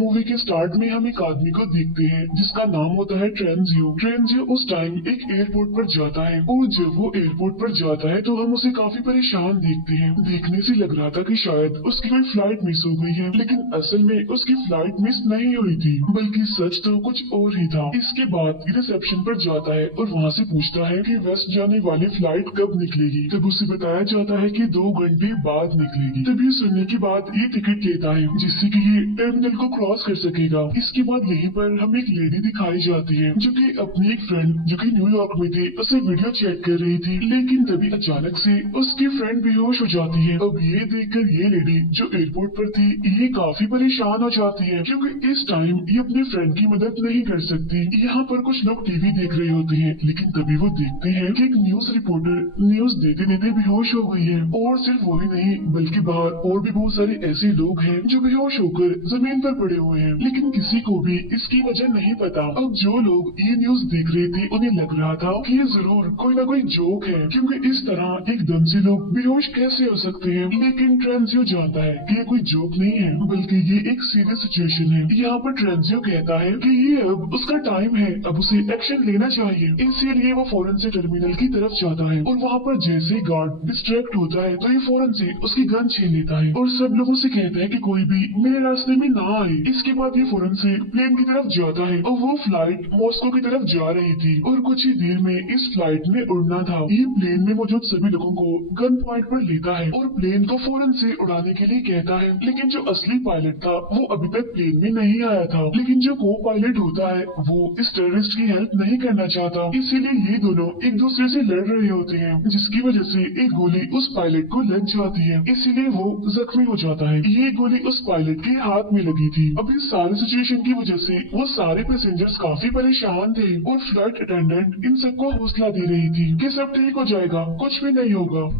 Movie के start में हम एक आदमी को देखते हैं जिसका नाम होता है ट्रेंजियो। ट्रेंजियो उस टाइम एक एयरपोर्ट पर जाता है और जब वो एयरपोर्ट पर जाता है तो हम उसे काफी परेशान देखते हैं। देखने से लग रहा था कि शायद उसकी कोई फ्लाइट मिस हो गई है, लेकिन असल में उसकी फ्लाइट मिस नहीं हुई थी, बल्कि सच तो कुछ और ही था। इसके बाद रिसेप्शन पर जाता है और वहाँ से पूछता है कि वेस्ट जाने वाली फ्लाइट कब निकलेगी। तब उसे बताया जाता है कि 2 घंटे बाद निकलेगी। तभी सुनने के बाद ये टिकट लेता है जिससे कि ये टर्मिनल को क्रॉस कर सकेगा। इसके बाद यहीं पर हमें एक लेडी दिखाई जाती है जो कि अपनी एक फ्रेंड जो कि न्यूयॉर्क में थी उसे वीडियो चैट कर रही थी, लेकिन तभी अचानक से उसकी फ्रेंड बेहोश हो जाती है। अब ये देखकर ये लेडी जो एयरपोर्ट पर थी ये काफी परेशान हो जाती है क्योंकि इस टाइम ये अपनी फ्रेंड की मदद नहीं कर सकती। यहाँ पर कुछ लोग टीवी देख रहे होते हैं, लेकिन तभी वो देखते हैं कि एक न्यूज रिपोर्टर न्यूज देते देते बेहोश हो गई है। और सिर्फ वही नहीं बल्कि बाहर और भी बहुत सारे ऐसे लोग हैं जो बेहोश होकर जमीन पर पड़े हुए हैं, लेकिन किसी को भी इसकी वजह नहीं पता। अब जो लोग ये न्यूज देख रहे थे उन्हें लग रहा था कि ये जरूर कोई ना कोई जोक है, क्योंकि इस तरह एकदम से लोग बेहोश कैसे हो सकते हैं। लेकिन ट्रेंजियो जानता है कि ये कोई जोक नहीं है बल्कि ये एक सीरियस सिचुएशन है। यहाँ पर ट्रेंजियो कहता है कि ये अब उसका टाइम है, अब उसे एक्शन लेना चाहिए। इसीलिए वो फौरन से टर्मिनल की तरफ जाता है और वहाँ पर जैसे ही गार्ड डिस्ट्रैक्ट होता है तो ये फौरन से उसकी गन छीन लेता है और सब लोगों से कहता है कि कोई भी मेरे रास्ते में ना आए। इसके बाद ये फौरन से प्लेन की तरफ जाता है और वो फ्लाइट मॉस्को की तरफ जा रही थी और कुछ ही देर में इस फ्लाइट में उड़ना था। ये प्लेन में मौजूद सभी लोगों को गन पॉइंट पर लेता है और प्लेन को फौरन से उड़ाने के लिए कहता है, लेकिन जो असली पायलट था वो अभी तक प्लेन में नहीं आया था। लेकिन जो को पायलट होता है वो इस टेररिस्ट की हेल्प नहीं करना चाहता, इसीलिए ये दोनों एक दूसरे से लड़ रहे होते हैं, जिसकी वजह से एक गोली उस पायलट को लग जाती है, इसीलिए वो जख्मी हो जाता है। ये गोली उस पायलट के हाथ में लगी थी। अब इस सारी सिचुएशन की वजह से वो सारे पैसेंजर्स काफी परेशान थे और फ्लाइट अटेंडेंट इन सबको हौसला दे रही थी कि सब ठीक हो जाएगा, कुछ भी नहीं होगा।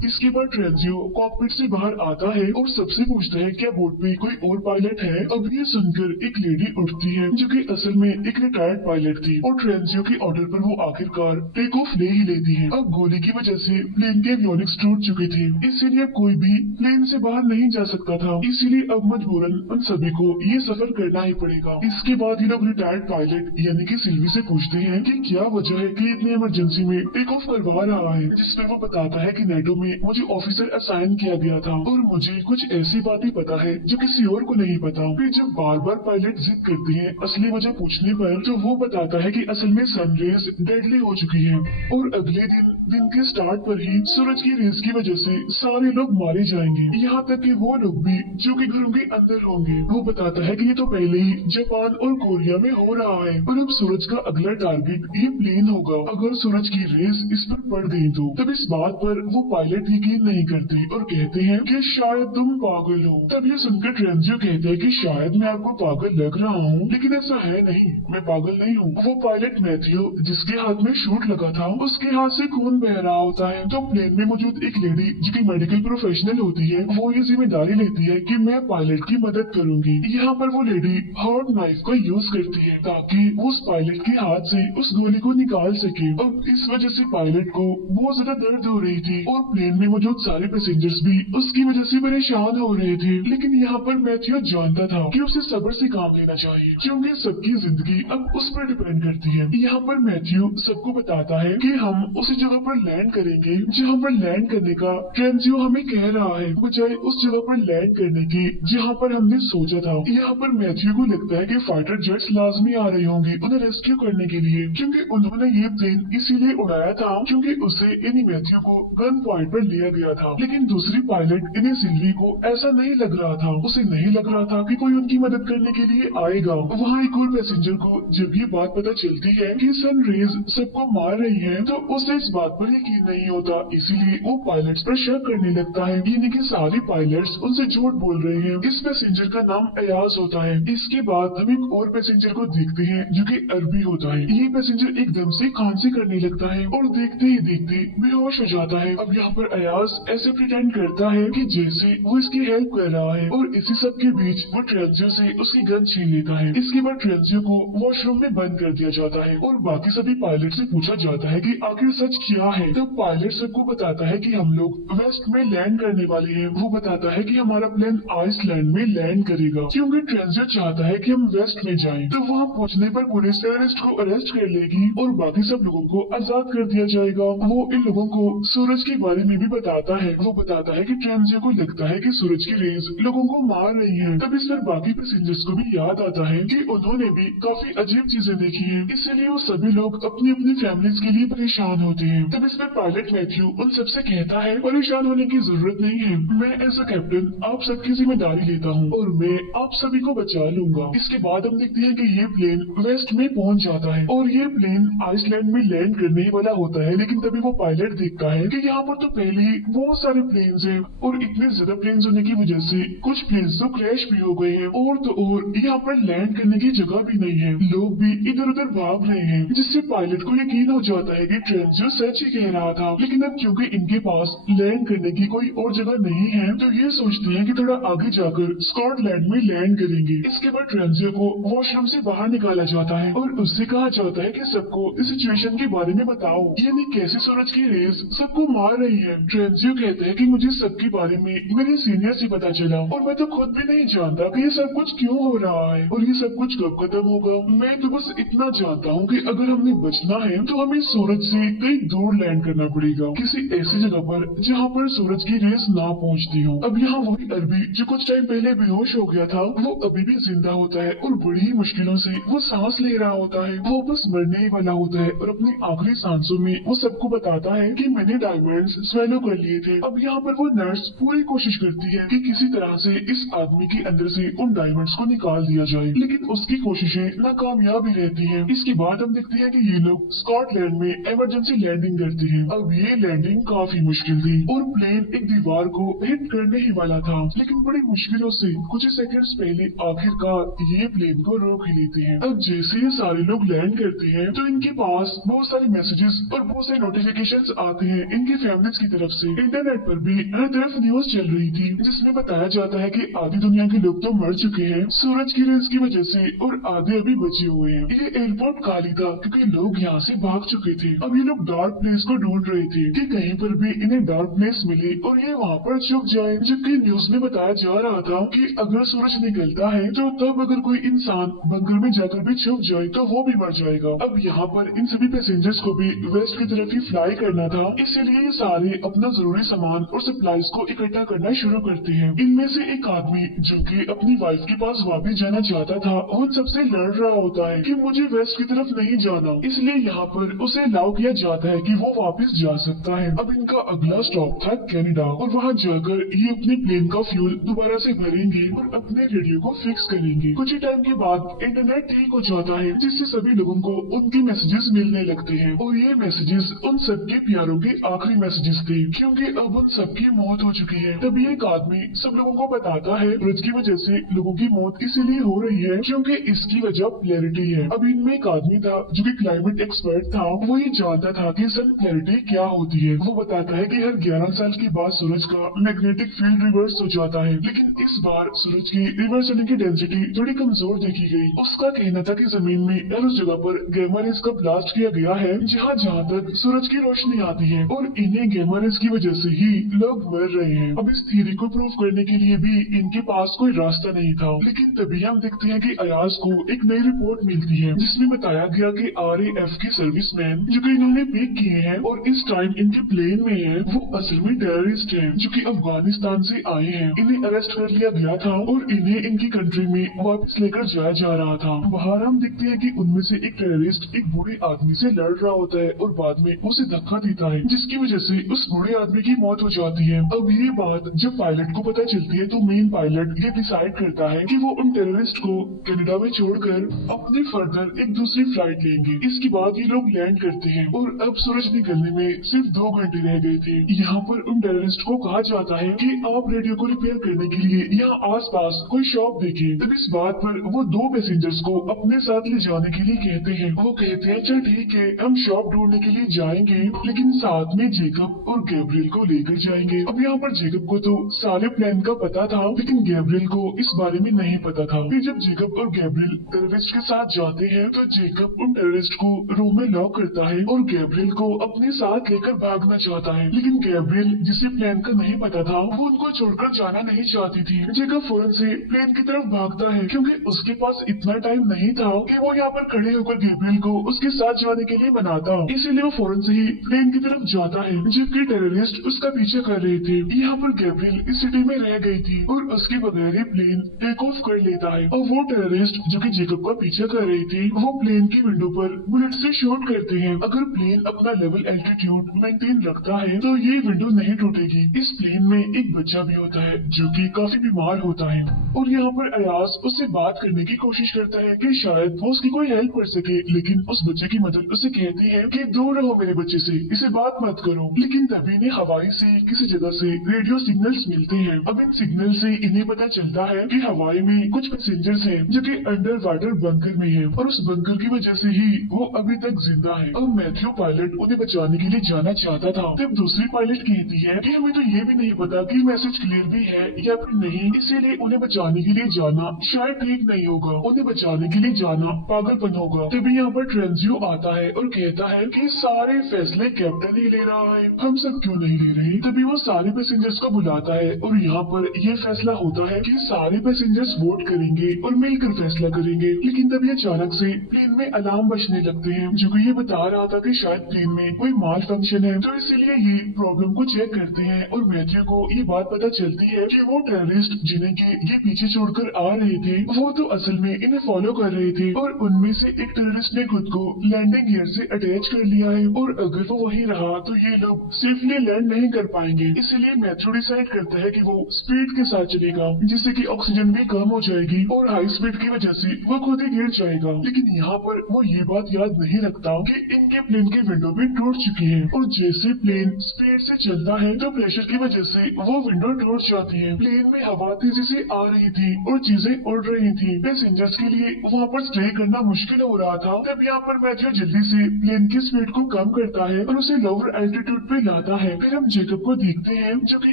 इसके बाद ट्रेंजियो कॉकपिट से बाहर आता है और सबसे पूछता है क्या बोट पे कोई और पायलट है। अब ये सुनकर एक लेडी उठती है जो कि असल में एक रिटायर्ड पायलट थी और ट्रेंजियो के ऑर्डर पर वो आखिरकार टेक ऑफ ले ही लेती है। अब गोली की वजह से प्लेन के एवियोनिक्स टूट चुके थे, इसीलिए कोई भी प्लेन से बाहर नहीं जा सकता था, इसीलिए अब मजबूरन उन सभी को ये सफर करना ही पड़ेगा। इसके बाद ये लोग रिटायर्ड पायलट यानी कि सिल्वी से पूछते हैं कि क्या वजह है कि इतनी इमरजेंसी में टेक ऑफ करवा रहा है, जिसपे वो बताता है कि नेटो में मुझे ऑफिसर असाइन किया गया था और मुझे कुछ ऐसी बातें पता है जो किसी और को नहीं पता। फिर जब बार बार पायलट जिद करते हैं असली वजह पूछने पर तो वो बताता है कि असल में सनरेज डेडली हो चुकी है और अगले दिन के स्टार्ट पर ही सूरज की रेस की वजह से सारे लोग मारे जाएंगे, यहाँ तक कि वो लोग भी जो कि घरों के अंदर होंगे। वो बताता है कि ये तो पहले ही जापान और कोरिया में हो रहा है और अब सूरज का अगला टारगेट ये प्लेन होगा। अगर सूरज की रेस इस पर पड़ गई तो तब इस बात पर वो पायलट यकीन नहीं करते और कहते हैं कि शायद तुम पागल हो। तब ये सुनकर ट्रेंजियो कहते हैं कि शायद मैं आपको पागल लग रहा हूँ, लेकिन ऐसा है नहीं, मैं पागल नहीं हूँ। वो पायलट मैथ्यू जिसके हाथ में शूट लगा था उसके हाथ से खून बह रहा होता है। तो प्लेन में मौजूद एक लेडी जो कि मेडिकल प्रोफेशनल होती है वो ये जिम्मेदारी लेती है कि मैं पायलट की मदद करूंगी। यहाँ पर वो लेडी हॉट नाइफ का यूज करती है ताकि उस पायलट के हाथ से उस गोली को निकाल सके। अब इस वजह से पायलट को बहुत ज्यादा दर्द हो रही थी और प्लेन में मौजूद सारे पैसेंजर्स भी उसकी वजह से परेशान हो रहे थे। लेकिन यहाँ पर मैथ्यू जानता था कि उसे सब्र से काम लेना चाहिए क्योंकि सबकी जिंदगी अब उस पर डिपेंड करती है। यहाँ पर मैथ्यू सबको बताता है कि हम उसी जगह पर लैंड करेंगे जहाँ पर लैंड करने का ट्रेंजियो हमें कह रहा है, बजाय उस जगह पर लैंड करने की जहाँ पर हमने सोचा था। यहाँ पर मैथ्यू को लगता है कि फाइटर जेट्स लाजमी आ रहे होंगे उन्हें रेस्क्यू करने के लिए, क्योंकि उन्होंने ये प्लेन इसीलिए उड़ाया था क्योंकि उसे यानी मैथ्यू को गन पॉइंट पर लिया गया था। लेकिन दूसरी पायलट यानी सिल्वी को ऐसा नहीं लग रहा था, उसे नहीं लग रहा था कि कोई उनकी मदद करने के लिए आएगा। वहाँ एक और पैसेंजर को जब ये बात पता चलती है कि सन रेज सबको मार रही है तो उसे इस बात पर यकीन नहीं होता, इसीलिए वो पायलट्स पर शक करने लगता है, यानी कि सारे पायलट्स उनसे झूठ बोल रहे हैं। इस पैसेंजर का नाम अयाज होता है। इसके बाद हम एक और पैसेंजर को देखते हैं जो कि अरबी होता है। ये पैसेंजर एकदम से खांसी करने लगता है और देखते ही देखते बेहोश हो जाता है। अब यहाँ पर अयाज ऐसे प्रिटेंड करता है कि जैसे वो इसकी हेल्प कर रहा है और इसी सब के बीच वो ट्रेंजियो से उसकी गन छीन लेता है। इसके बाद ट्रेंजियो को वॉशरूम में बंद कर दिया जाता है और बाकी सभी पायलट से पूछा जाता है कि आखिर सच क्या है। तब पायलट सबको बताता है कि हम लोग वेस्ट में लैंड करने वाले हैं। वो बताता है कि हमारा प्लेन आइसलैंड में लैंड करेगा क्योंकि ट्रेंजियो चाहता है कि हम वेस्ट में जाएं। तो वहाँ पहुँचने पर पुलिस टेररिस्ट को अरेस्ट कर लेगी और बाकी सब लोगों को आजाद कर दिया जाएगा। वो इन लोगों को सूरज के बारे में भी बताता है। वो बताता है कि ट्रेंजियो को लगता है कि सूरज की रेज लोगों को मार रही है। तब इस पर बाकी पैसेंजर्स को भी याद आता है कि उन्होंने भी काफी अजीब चीजें देखी है, इसलिए वो सभी लोग अपनी अपनी फैमिलीज के लिए परेशान होते हैं। तब इस पर पायलट मैथ्यू उन सबसे कहता है परेशान होने की जरूरत नहीं है, मैं एज अ कैप्टन आप सबकी जिम्मेदारी लेता हूँ और मैं आप सभी को बचा लूंगा। इसके बाद हम देखते हैं कि ये प्लेन वेस्ट में पहुंच जाता है और ये प्लेन आइसलैंड में लैंड करने ही वाला होता है। लेकिन तभी वो पायलट देखता है कि यहाँ पर तो पहले ही बहुत सारे प्लेन्स हैं और इतने ज्यादा प्लेन्स होने की वजह से कुछ प्लेन्स तो क्रैश भी हो गए हैं और तो और यहाँ पर लैंड करने की जगह भी नहीं है। लोग भी इधर उधर भाग रहे हैं, जिससे पायलट को यकीन हो जाता है कि ट्रेंजियो सच ही कह रहा था। लेकिन अब क्योंकि इनके पास लैंड करने की कोई और जगह नहीं है तो ये सोचते हैं कि थोड़ा आगे जाकर स्कॉटलैंड में लैंड करेंगे। इसके बाद ट्रेंजियो को वॉशरूम से बाहर निकाला जाता है और उससे कहा जाता है कि सबको इस सिचुएशन के बारे में बताओ, यानी कैसे सूरज की रेस सबको मार रही है। ट्रेंजियो कहते हैं कि मुझे सबके बारे में मेरे सीनियर से पता चला और मैं तो खुद भी नहीं जानता कि ये सब कुछ क्यों हो रहा है और ये सब कुछ कब खत्म होगा। मैं तो बस इतना जानता हूँ कि अगर हमें बचना है तो हमें सूरज से कहीं दूर लैंड करना पड़ेगा, किसी ऐसी जगह पर जहाँ पर सूरज की रेस ना पहुँचती हो। अब यहाँ वही अरबी जो कुछ टाइम पहले बेहोश हो गया था वो अभी भी जिंदा होता है और बड़ी ही मुश्किलों से वो सांस ले रहा होता है। वो बस मरने ही वाला होता है और अपनी आखिरी सांसों में वो सबको बताता है कि मैंने डायमंड्स स्वेलो कर लिए थे। अब यहाँ पर वो नर्स पूरी कोशिश करती है कि किसी तरह से इस आदमी के अंदर से उन डायमंड्स को निकाल दिया जाए, लेकिन उसकी कोशिशें नाकामयाब ही रहती हैं। इसके बाद हम देखते हैं कि ये लोग स्कॉटलैंड में इमरजेंसी लैंडिंग करते हैं। अब ये लैंडिंग काफी मुश्किल थी और प्लेन एक दीवार को हिट करने ही वाला था, लेकिन बड़ी मुश्किलों से कुछ सेकंड्स पहले आखिरकार ये प्लेन को रोक ही लेते हैं। अब जैसे ये सारे लोग लैंड करते हैं तो इनके पास बहुत सारे मैसेजेस और बहुत सारे नोटिफिकेशंस आते हैं इनकी फैमिलीज की तरफ से। इंटरनेट पर भी हर तरफ न्यूज चल रही थी जिसमें बताया जाता है कि आधी दुनिया के लोग तो मर चुके हैं सूरज की रेस की वजह से और आधे अभी बचे हुए हैं। ये एयरपोर्ट खाली था क्योंकि लोग यहाँ से भाग चुके थे। अब ये लोग डार्क प्लेस को ढूंढ रहे थे कि कहीं पर भी इन्हें डार्क प्लेस मिले और ये वहाँ पर छुप जाए, जबकि न्यूज में बताया जा रहा था कि अगर सूरज निकलता है तो तब अगर कोई इंसान बंकर में जाकर भी छुप जाए तो वो भी मर जाएगा। अब यहाँ पर इन सभी पैसेंजर्स को भी वेस्ट की तरफ ही फ्लाई करना था, इसीलिए ये सारे अपना जरूरी सामान और सप्लाईज को इकट्ठा करना शुरू करते हैं। इनमें से एक आदमी जो कि अपनी वाइफ के पास वापस जाना चाहता था उन सबसे लड़ रहा होता है कि मुझे वेस्ट की तरफ नहीं जाना, इसलिए यहाँ पर उसे अलाउ किया जाता है कि वो वापस जा सकता है। अब इनका अगला स्टॉप था कनाडा और वहाँ जाकर ये अपने प्लेन का फ्यूल दोबारा से भरेंगे और अपने रेडियो को फिक्स करेंगे। कुछ ही टाइम के बाद इंटरनेट ठीक हो जाता है जिससे सभी लोगों को उनके मैसेजेस मिलने लगते हैं और ये मैसेजेस उन सबके प्यारों के आखिरी मैसेजेस थे क्योंकि अब उन सबकी मौत हो चुकी है। तभी एक आदमी सब लोगों को बताता है सूरज की वजह से लोगों की मौत इसीलिए हो रही है क्योंकि इसकी वजह पोलैरिटी है। अब इनमें एक आदमी था जो कि क्लाइमेट एक्सपर्ट था, वो ये जानता था कि सन पोलैरिटी क्या होती है। वो बताता है कि हर 11 साल के बाद सूरज का मैग्नेटिक फील्ड रिवर्स हो जाता है, लेकिन इस बार सूरज की रिवर्स होने की डेंसिटी थोड़ी कमजोर देखी गई। उसका कहना था कि जमीन में हर उस जगह पर गैमा रेज का ब्लास्ट किया गया है जहाँ जहाँ तक सूरज की रोशनी आती है और इन्हें गैमा रेज की वजह से ही लोग मर रहे हैं। अब इस थ्योरी को प्रूव करने के लिए भी इनके पास कोई रास्ता नहीं था, लेकिन तभी हम देखते हैं कि अयाज को एक नई रिपोर्ट मिलती है जिसमें बताया गया कि RAF के सर्विसमैन जो कि इन्होंने पिक किए हैं और इस टाइम इनके प्लेन में है वो असल में टेररिस्ट हैं जो कि अफगानिस्तान से आए हैं। इन्हें अरेस्ट कर लिया गया था और इन्हें इनकी कंट्री में वापस लेकर जाया जा रहा था। बाहर हम देखते हैं कि उनमें से एक टेररिस्ट एक बूढ़े आदमी से लड़ रहा होता है और बाद में उसे धक्का देता है जिसकी वजह से उस बूढ़े आदमी की मौत हो जाती है। अब ये बात जब पायलट को पता चलती है तो मेन पायलट ये डिसाइड करता है कि वो उन टेररिस्ट को कनाडा में छोड़कर अपने फर्दर एक दूसरी फ्लाइट लेंगे। इसके बाद ये लोग लैंड करते हैं और अब सूरज निकलने में सिर्फ 2 घंटे रह गए थे। यहाँ पर उन टेररिस्ट को कहा जाता है कि आप रेडियो को रिपेयर करने के लिए यहाँ आसपास कोई शॉप देखें। तब इस बात पर वो 2 पैसेंजर्स को अपने साथ ले जाने के लिए कहते हैं। वो कहते हैं चल ठीक है हम शॉप ढूंढने के लिए जाएंगे, लेकिन साथ में जेकब और गैब्रियल को लेकर जाएंगे। अब यहाँ पर जेकब को तो सारे प्लान का पता था, लेकिन गैब्रियल को इस बारे में नहीं पता था। फिर जब जेकब और गैब्रियल टेररिस्ट के साथ जाते हैं तो जेकब उन टेररिस्ट को रूम में लॉक करता है और गैब्रियल को अपने साथ लेकर भागना चाहता है, लेकिन गैब्रियल जिसे प्लान का नहीं पता था वो उनको छोड़कर जाना नहीं चाहती थी। जेकब फौरन से प्लेन की तरफ भागता है क्योंकि उसके पास इतना टाइम नहीं था कि वो यहाँ पर खड़े होकर गैब्रियल को उसके साथ जाने के लिए मनाता, इसीलिए वो फौरन से ही प्लेन की तरफ जाता है जबकि टेररिस्ट उसका पीछे कर रहे थे। यहाँ पर गैब्रियल इस सिटी में रह गई थी और उसके बगैर ही प्लेन टेक ऑफ कर लेता है और वो टेररिस्ट जो कि जेकब का पीछा कर रही थी वो प्लेन की विंडो पर बुलेट से शूट करते हैं। अगर प्लेन अपना लेवल एल्टीट्यूड मेंटेन रखता है तो ये विंडो नहीं टूटेगी। इस प्लेन में एक बच्चा भी होता है जो कि काफी बीमार होता है और यहाँ पर अयाज उससे बात करने की कोशिश करता है कि शायद वो उसकी कोई हेल्प कर सके, लेकिन उस बच्चे की मदद उसे कहती है कि दूर रहो मेरे बच्चे से, इसे बात मत करो। लेकिन तभी ने हवाई से किसी जगह से रेडियो सिग्नल्स मिलते हैं। अब इन सिग्नल से इन्हें पता चलता है कि हवाई में कुछ पैसेंजर्स हैं जो कि अंडर वाटर बंकर में हैं और उस बंकर की वजह से ही वो अभी तक जिंदा है। अब मैथ्यू पायलट उन्हें बचाने के लिए जाना चाहता था, तब दूसरी पायलट कहती है कि हमें तो ये भी नहीं पता कि मैसेज क्लियर भी है या फिर नहीं, इसीलिए उन्हें बचाने के लिए जाना शायद ठीक नहीं होगा, उन्हें बचाने के लिए जाना पागलपन होगा। तभी यहाँ पर ट्रेंजियो आता है और कहता है कि सारे फैसले कैप्टन ही ले रहा है, हम सब क्यों नहीं ले रहे। तभी वो सारे पैसेंजर्स को बुलाता है और यहाँ पर ये फैसला होता है कि सारे पैसेंजर्स वोट करेंगे और मिलकर फैसला करेंगे। लेकिन तभी अचानक से प्लेन में अलार्म बजने लगते हैं जो कि ये बता रहा था कि शायद प्लेन में कोई माल फंक्शन है, तो इसीलिए ये प्रॉब्लम को चेक करते हैं और मैथ्यू को ये बात पता चलती है कि वो टेररिस्ट जिन्हें के ये पीछे छोड़कर आ रहे थे वो तो असल में इन्हें फॉलो कर रहे थे और उनमें से एक टेररिस्ट ने खुद को लैंडिंग गियर से अटैच कर लिया है और अगर वो वहीं रहा तो ये लोग सेफली लैंड नहीं कर पाएंगे। इसलिए मैथ्यू डिसाइड करता है कि वो स्पीड के साथ चलेगा जिससे कि ऑक्सीजन भी कम हो जाएगी और हाई स्पीड की वजह से वो खुद ही गिर जाएगा। लेकिन यहाँ पर वो ये बात याद नहीं रखता कि इनके प्लेन की विंडो भी टूट चुकी है और जैसे प्लेन स्पीड से चलता है तो प्रेशर की वजह से वो विंडो टूट जाती है। प्लेन में हवा तेजी से आ रही थी और चीजें उड़ रही थी। पैसेंजर्स के लिए वहाँ पर स्टे करना मुश्किल हो रहा था। तब यहाँ पर मैथ्यू जल्दी से प्लेन की स्पीड को कम करता है और उसे लोअर एल्टीट्यूड पे लाता है। फिर हम जेकब को देखते हैं जो कि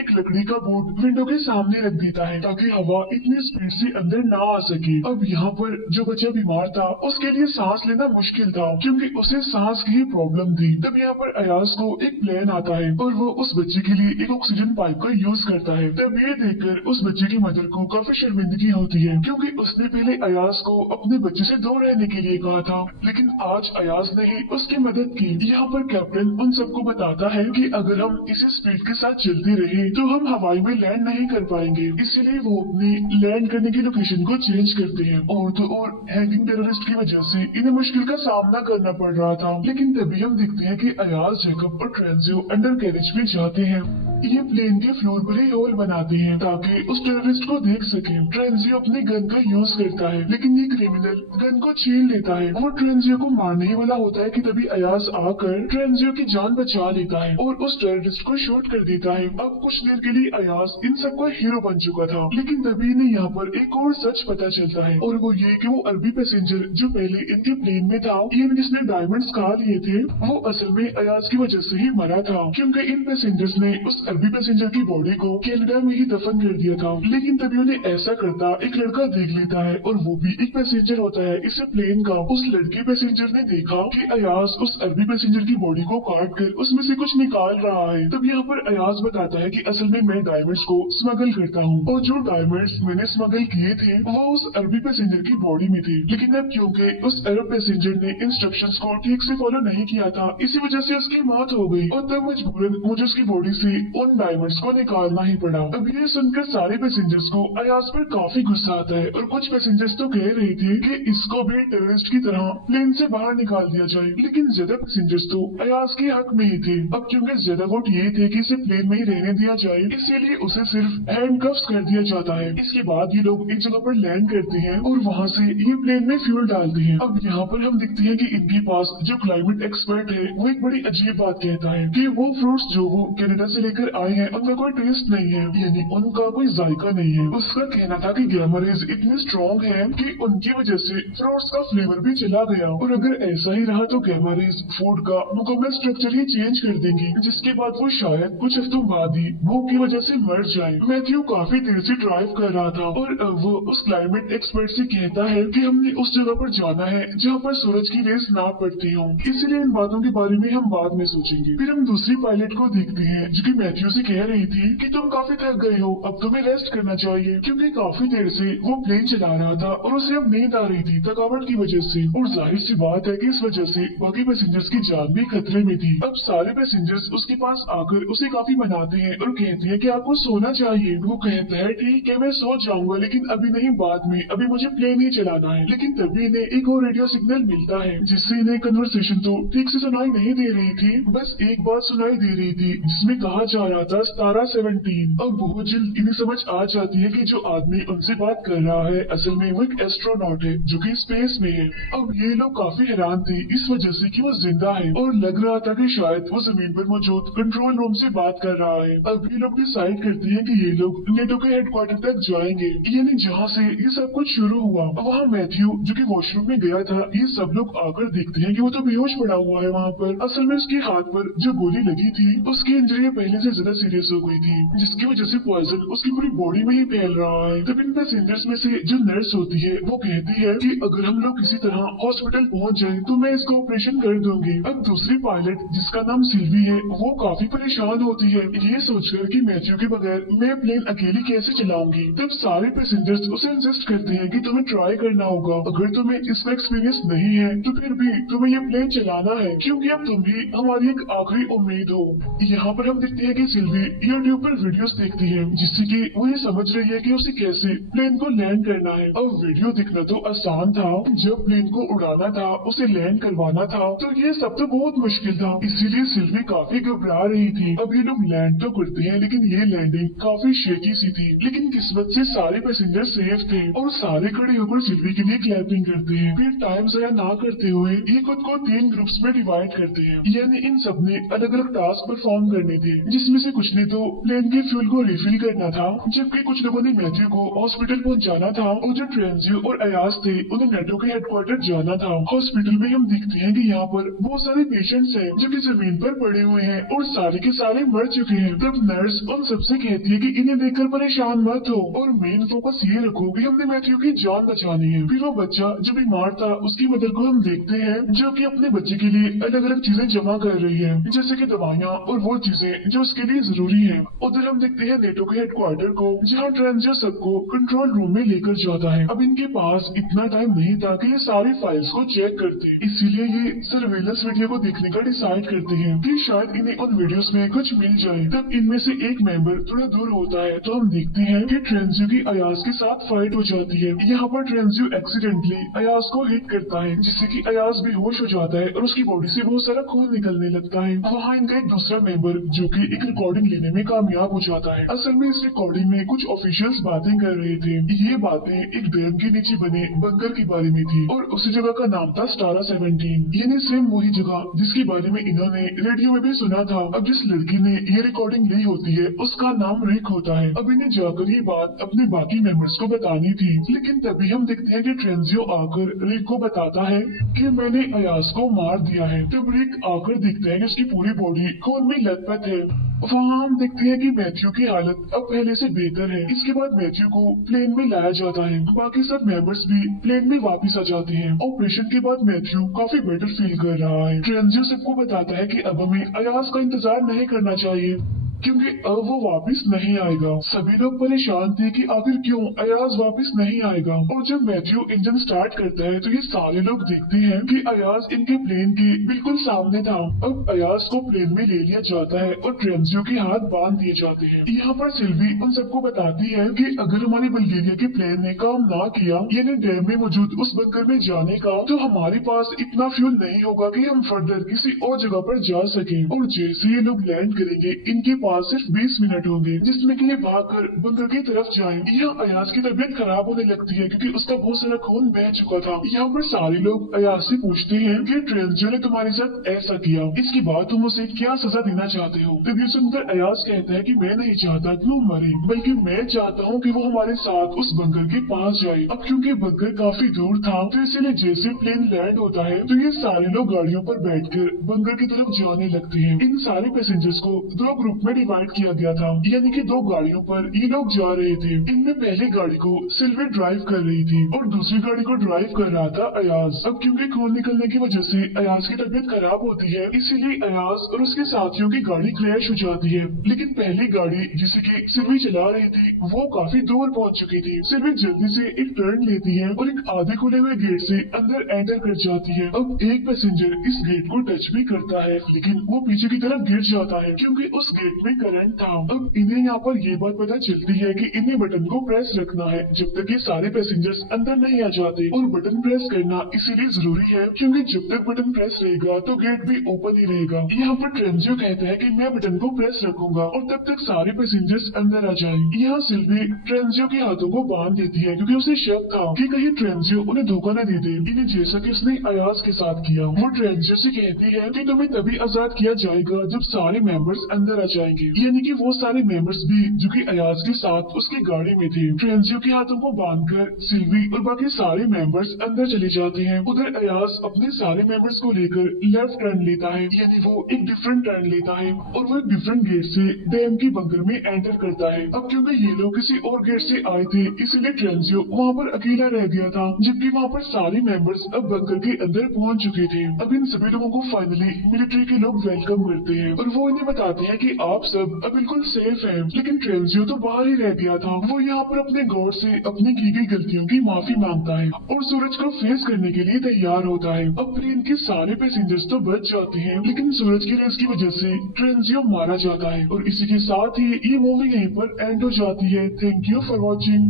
एक लकड़ी का बोर्ड विंडो के सामने रख देता है ताकि हवा इतनी स्पीड से अंदर ना आ सके। अब यहाँ पर जो बच्चा बीमार था उसके लिए सांस लेना मुश्किल था क्योंकि उसे सांस की प्रॉब्लम थी। तब यहाँ पर अयाज को एक प्लान आता है और वो उस बच्चे के लिए एक ऑक्सीजन पाइप का यूज करता है। तब ये देखकर उस बच्चे की मदर को काफी शर्मिंदगी होती है क्योंकि उसने पहले अयाज को अपने बच्चे से दूर रहने के लिए कहा था, लेकिन आज अयाज ने ही उसकी मदद की। यहाँ पर कैप्टन उन सबको बताता है कि अगर हम इसी स्पीड के साथ चलते रहे तो हम हवाई में लैंड नहीं कर पाएंगे, इसीलिए वो अपनी लैंड करने की लोकेशन को चेंज करते हैं। और तो और हैकिंग टेररिस्ट की वजह से इन्हें मुश्किल का सामना करना पड़ रहा था। लेकिन तभी हम देखते हैं कि अयाज, जेकब और ट्रेंजियो अंडर कैरेज में जाते हैं। ये प्लेन के फ्लोर पर ही होल बनाते हैं ताकि उस टेररिस्ट को देख सके। ट्रेंजियो अपनी गन का यूज करता है लेकिन ये क्रिमिनल गन को छीन लेता है। वो ट्रेंजियो को मारने ही वाला होता है कि तभी अयाज आकर ट्रेंजियो की जान बचा लेता है और उस टेररिस्ट को शूट कर देता है। अब कुछ देर के लिए अयाज इन सबका हीरो बन चुका था, लेकिन तभी इन्हें यहाँ पर एक और सच पता चलता है और वो ये कि वो अरबी पैसेंजर जो पहले इनके प्लेन में था, ये जिसने डायमंड्स खा लिए थे, वो असल में अयाज की वजह से ही मरा था क्योंकि इन पैसेंजर्स ने उस अरबी पैसेंजर की बॉडी को कनाडा में ही दफन कर दिया था। लेकिन तभी उन्हें ऐसा करता एक लड़का देख लेता है और वो भी एक पैसेंजर होता है इस प्लेन का। उस लड़के पैसेंजर ने देखा कि अयाज उस अरबी पैसेंजर की बॉडी को काट कर उसमें से कुछ निकाल रहा है। तब यहाँ पर अयाज बताता है कि असल में मैं डायमंड्स को स्मगल करता हूँ और जो डायमंड्स मैंने स्मगल किए थे वो उस अरबी पैसेंजर की बॉडी में थे। लेकिन अब क्योंकि उस अरब पैसेंजर ने इंस्ट्रक्शंस को ठीक से फॉलो नहीं किया था, इसी वजह से उसकी मौत हो गई और तब मजबूरन मुझे उसकी बॉडी से उन डायमंड्स को निकालना ही पड़ा। अब ये सुनकर सारे पैसेंजर्स को अयाज पर काफी गुस्सा आता है और कुछ पैसेंजर्स तो कह रहे थे कि इसको भी टेररिस्ट की तरह प्लेन से बाहर निकाल दिया जाए, लेकिन ज्यादा पैसेंजर्स तो अयाज के हक में ही थे। अब क्योंकि ज्यादा वोट ये थे कि इसे प्लेन में ही रहने दिया जाए, इसीलिए उसे सिर्फ हैंडकफ्स कर दिया जाता है। इसके बाद ये लोग एक जगह पर लैंड करते हैं और वहाँ से ये प्लेन में फ्यूल डालते हैं। अब यहाँ पर हम देखते हैं कि इनके पास जो क्लाइमेट एक्सपर्ट है वो एक बड़ी अजीब बात कहता है कि वो फ्रूट्स जो वो कनाडा से लेकर पर आए हैं उनका कोई टेस्ट नहीं है, यानी उनका कोई जायका नहीं है। उसका कहना था कि गामा रेज इतनी स्ट्रॉन्ग है कि उनकी वजह से फ्रूट्स का फ्लेवर भी चला गया, और अगर ऐसा ही रहा तो गामा रेज फूड का मुकम्मल स्ट्रक्चर ही चेंज कर देंगी, जिसके बाद वो शायद कुछ हफ्तों बाद ही भूख की वजह से मर जाए। मैथ्यू काफी देर से ड्राइव कर रहा था और अब वो उस क्लाइमेट एक्सपर्ट से कहता है कि हमने उस जगह पर जाना है जहाँ पर सूरज की रेस ना पड़ती हो, इसलिए इन बातों के बारे में हम बाद में सोचेंगे। फिर हम दूसरी पायलट को देखते हैं जो कि मैथ्यू से कह रही थी कि तुम काफी थक गए हो, अब तुम्हें रेस्ट करना चाहिए, क्योंकि काफी देर से वो प्लेन चला रहा था और उसे अब नींद आ रही थी थकावट की वजह से, और जाहिर सी बात है कि इस वजह से बाकी पैसेंजर्स की जान भी खतरे में थी। अब सारे पैसेंजर्स उसके पास आकर उसे काफी मनाते हैं और कहते हैं कि आपको सोना चाहिए। वो कहता है ठीक है मैं सो जाऊंगा, लेकिन अभी नहीं, बाद में, अभी मुझे प्लेन ही चलाना है। लेकिन तभी इन्हें एक और रेडियो सिग्नल मिलता है जिससे इन्हें कन्वर्सेशन तो ठीक से सुनाई नहीं दे रही थी, बस एक बात सुनाई दे रही थी जिसमें कहा जा रहा था स्टारा 17। अब बहुत जल्द इन्हें समझ आ जाती है कि जो आदमी उनसे बात कर रहा है असल में वो एक एस्ट्रोनॉट है जो कि स्पेस में है। अब ये लोग काफी हैरान थे इस वजह से कि वो जिंदा है, और लग रहा था कि शायद वो जमीन पर मौजूद कंट्रोल रूम से बात कर रहा है। अब ये लोग डिसाइड करते हैं कि ये लोग नेटो के हेडक्वार्टर तक जाएंगे, यानी जहाँ से ये सब कुछ शुरू हुआ। वहाँ मैथ्यू जो कि वॉशरूम में गया था, ये सब लोग आकर देखते हैं कि वो तो बेहोश पड़ा हुआ है वहाँ पर। असल में उसके हाथ पर जो गोली लगी थी उसकी इंजरी पहले से ज्यादा सीरियस हो गई थी, जिसकी वजह से पॉइजन उसकी पूरी बॉडी में ही फैल रहा है। तब इन पैसेंजर्स में से जो नर्स होती है वो कहती है कि अगर हम लोग किसी तरह हॉस्पिटल पहुँच जाए तो मैं इसका ऑपरेशन कर दूंगी। अब दूसरी पायलट जिसका नाम सिल्वी है वो काफी परेशान होती है ये सोचकर कि मैथ्यू के बगैर मैं प्लेन अकेली कैसे चलाऊंगी। तब सारे पैसेंजर्स उसे इंसिस्ट करते हैं कि तुम्हें ट्राई करना होगा, अगर तुम्हें इसका एक्सपीरियंस नहीं है तो फिर भी तुम्हें ये प्लेन चलाना है, क्योंकि अब तुम भी हमारी एक आखिरी उम्मीद हो। यहाँ पर हम देखते हैं कि सिल्वी यूट्यूब पर वीडियोस देखती है जिससे कि वो ये समझ रही है कि उसे कैसे प्लेन को लैंड करना है। अब वीडियो देखना तो आसान था, जब प्लेन को उड़ाना था, उसे लैंड करवाना था, तो ये सब तो बहुत मुश्किल था, इसीलिए सिल्वी काफी घबरा रही थी। अब ये लोग लैंड तो करते हैं लेकिन ये लैंडिंग काफी शेकी सी थी, लेकिन किस्मत से सारे पैसेंजर सेफ थे और सारे खड़े होकर सिल्वी के लिए क्लैपिंग करते हैं। फिर टाइम ज़ाया ना करते हुए ये खुद को 3 ग्रुप्स में डिवाइड करते हैं, यानी इन सब ने अलग अलग टास्क परफॉर्म करने थे, जिसमें से कुछ ने तो प्लेन के फ्यूल को रिफिल करना था, जबकि कुछ लोगों ने मैथ्यू को हॉस्पिटल पहुंचाना था, और जो ट्रेंजियो और अयाज थे उन्हें नेटो के हेडक्वार्टर जाना था। हॉस्पिटल में हम देखते हैं कि यहाँ पर बहुत सारे पेशेंट्स हैं जो कि जमीन पर पड़े हुए हैं और सारे के सारे मर चुके हैं। तब नर्स उन सबसे कहती है कि इन्हें देखकर परेशान मत हो और मेन फोकस ये रखो कि हमने मैथ्यू की जान बचानी है। फिर वो बच्चा जो बीमार था उसकी मदर को हम देखते हैं जो कि अपने बच्चे के लिए अलग अलग चीजें जमा कर रही है, जैसे कि दवाइयाँ और वो चीजें जो उसके लिए जरूरी है। उधर हम देखते हैं नेटो के हेडक्वार्टर को जहाँ ट्रेंजर सबको कंट्रोल रूम में लेकर जाता है। अब इनके पास इतना टाइम नहीं था कि ये सारी फाइल्स को चेक करते, इसीलिए ये सर्वेलेंस वीडियो को देखने का डिसाइड करते हैं कि शायद इन्हें उन वीडियोस में कुछ मिल जाए। तब इनमें से एक मेंबर थोड़ा दूर होता है तो हम देखते हैं कि ट्रेंजियो की अयाज के साथ फाइट हो जाती है। यहाँ पर ट्रेंजियो एक्सीडेंटली अयाज को हिट करता है जिससे कि अयाज बेहोश हो जाता है और उसकी बॉडी से बहुत सारा खून निकलने लगता है। वहाँ इनका एक दूसरा मेंबर जो कि एक रिकॉर्डिंग लेने में कामयाब हो जाता है। असल में इस रिकॉर्डिंग में कुछ ऑफिशियल्स बातें कर रहे थे, ये बातें एक डैम के नीचे बने बंकर के बारे में थी और उसी जगह का नाम था स्टारा 17, यानी सेम वही जगह जिसके बारे में इन्होंने रेडियो में भी सुना था। अब जिस लड़की ने ये रिकॉर्डिंग ली होती है उसका नाम रिक होता है। अब इन्हें जाकर ये बात अपने बाकी मेंबर्स को बतानी थी, लेकिन तभी हम देखते हैं कि ट्रेंजियो आकर रिक को बताता है कि मैंने अयाज को मार दिया है। तब रिक आकर देखते हैं कि उसकी पूरी बॉडी खून में लथपथ है। वहाँ हम देखते हैं कि मैथ्यू की हालत अब पहले से बेहतर है। इसके बाद मैथ्यू को प्लेन में लाया जाता है, बाकी सब मेंबर्स भी प्लेन में वापस आ जाते हैं। ऑपरेशन के बाद मैथ्यू काफी बेटर फील कर रहा है। ट्रेंजियो सबको बताता है कि अब हमें अयाज का इंतजार नहीं करना चाहिए क्योंकि अब वो वापस नहीं आएगा। सभी लोग परेशान थे कि आखिर क्यों अयाज वापस नहीं आएगा, और जब मैथ्यू इंजन स्टार्ट करता है तो ये सारे लोग देखते हैं कि अयाज इनके प्लेन के बिल्कुल सामने था। अब अयाज को प्लेन में ले लिया जाता है और ट्रेंजियो के हाथ बांध दिए जाते हैं। यहाँ पर सिल्वी उन सबको बताती है कि अगर हमारी बल्गेरिया के प्लेन ने काम ना किया, यानी डैम में मौजूद उस बंकर में जाने का, तो हमारे पास इतना फ्यूल नहीं होगा कि हम फर्दर किसी और जगह पर जा सके। और जैसे ये लोग लैंड करेंगे इनके पास सिर्फ 20 मिनट होंगे जिसमें कि ये भागकर बंकर की तरफ जाए। यहाँ अयाज की तबीयत खराब होने लगती है क्योंकि उसका बहुत सारा खून बह चुका था। यहाँ पर सारे लोग अयाज से पूछते हैं कि ट्रेंजियो ने तुम्हारे साथ ऐसा किया, इसके बाद तुम उसे क्या सजा देना चाहते हो। तब ये सुनकर अयाज कहता है कि मैं नहीं चाहता कि वो मरे, बल्कि मैं चाहता हूँ कि वो हमारे साथ उस बंकर के पास जाए। अब क्योंकि बंकर काफी दूर था तो इसलिए जैसे प्लेन लैंड होता है तो ये सारे लोग गाड़ियों पर बैठकर बंकर की तरफ जाने लगते हैं। इन सारे पैसेंजर्स को दो ग्रुप में डिवाइड किया गया था, यानी कि दो गाड़ियों पर ये लोग जा रहे थे। इनमें पहली गाड़ी को सिल्वी ड्राइव कर रही थी और दूसरी गाड़ी को ड्राइव कर रहा था अयाज। अब क्योंकि खून निकलने की वजह से अयाज की तबीयत खराब होती है, इसीलिए अयाज और उसके साथियों की गाड़ी क्रैश हो जाती है। लेकिन पहली गाड़ी जिसे की सिल्वी चला रही थी वो काफी दूर पहुंच चुकी थी। सिल्वी जल्दी से एक टर्न लेती है और एक आधे खुले हुए गेट से अंदर एंटर कर जाती है। अब एक पैसेंजर इस गेट को टच भी करता है लेकिन वो पीछे की तरफ गिर जाता है क्योंकि उस गेट में करंट था। अब इन्हें यहाँ पर ये बात पता चलती है कि इन्हें बटन को प्रेस रखना है जब तक ये सारे पैसेंजर्स अंदर नहीं आ जाते। और बटन प्रेस करना इसीलिए जरूरी है क्योंकि जब तक बटन प्रेस रहेगा तो गेट भी ओपन ही रहेगा। यहाँ पर ट्रेंजियो कहता है कि मैं बटन को प्रेस रखूंगा और तब तक सारे पैसेंजर्स अंदर आ जाएं। यहाँ सिल्वी ट्रेंजियो के हाथों को बांध देती है क्योंकि उसे शक था कि कहीं ट्रेंजियो उन्हें धोखा न दे दे, इन्हें जैसा कि उसने अयाज के साथ किया। वो ट्रेंजियो से कहती है कि तुम्हें तभी आजाद किया जाएगा जब सारे मेंबर्स अंदर आ जाएंगे, यानी कि वो सारे मेंबर्स भी जो कि अयाज के साथ उसकी गाड़ी में थे। ट्रेंजियो के हाथों को बांधकर सिल्वी और बाकी सारे मेंबर्स अंदर चले जाते हैं। उधर अयाज अपने सारे मेंबर्स को लेकर लेफ्ट टर्न लेता है, यानी वो एक डिफरेंट टर्न लेता है और वो एक डिफरेंट गेट से डैम की बंकर में एंटर करता है। अब क्योंकि ये लोग किसी और गेट से आए थे इसलिए ट्रेंजियो वहाँ पर अकेला रह गया था, जबकि वहाँ पर सारे मेंबर्स अब बंकर के अंदर पहुँच चुके थे। अब इन सभी लोगों को फाइनली मिलिट्री के लोग वेलकम करते हैं और वो इन्हें बताते हैं कि आप सब अब बिल्कुल सेफ हैं। लेकिन ट्रेंजियो तो बाहर ही रह गया था। वो यहाँ पर अपने गॉड से अपनी की गई गलतियों की माफी मांगता है और सूरज को फेस करने के लिए तैयार होता है। अब प्लेन के सारे पैसेंजर्स तो बच जाते हैं लेकिन सूरज की रेस की वजह से ट्रेंजियो मारा जाता है। और इसी के साथ ही ये मूवी यहीं पर एंड हो जाती है। Thank you for watching.